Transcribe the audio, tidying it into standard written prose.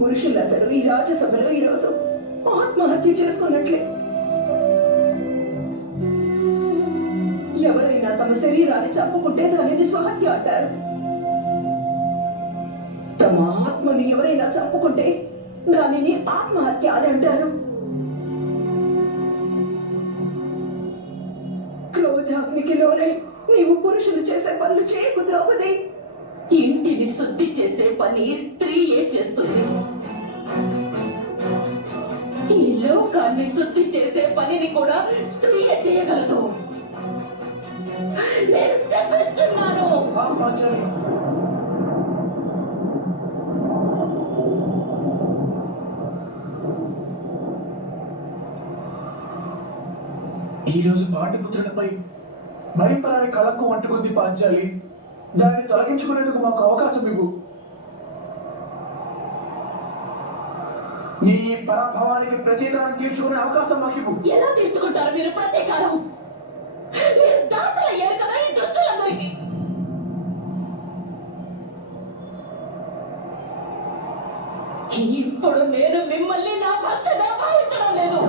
పురుషులందరూ ఈ రాజ్యసభలో ఈరోజు ఆత్మహత్య చేసుకున్నట్లే. ఎవరైనా తమ శరీరాన్ని చంపుకుంటే దానిని స్వహత్య అంటారు. తమ ఆత్మని ఎవరైనా చంపుకుంటే దానిని ఆత్మహత్య అని అంటారు. క్రోధాగ్నికి లోనై నీవు పురుషులు చేసే పనులు చేయకు ద్రౌపది. ఇంటిని శుద్ధి చేసే పని స్త్రీయే చేస్తుంది. ఈ లోకాన్ని శుద్ధి చేసే పనిని కూడా స్త్రీయే చేయగలదు. నేను శపిస్తున్నాను. ఈరోజు పాండిపుత్రులపై భరింపరాని కళంకం అంటుకుంది పాంచాలి. దాన్ని తొలగించుకునేందుకు మాకు అవకాశం ఇవ్వు. నీ పరాభవానికి ప్రతీకారం తీర్చుకునే అవకాశం మాకు ఇవ్వు. ఎలా తీర్చుకుంటారు మీరు ప్రతీకారం? మీరు దాసులయ్యారు కదా ఈ దుష్టులందరికీ. ఇప్పుడు నేను మిమ్మల్ని నా భర్తగా భావించడం లేదు.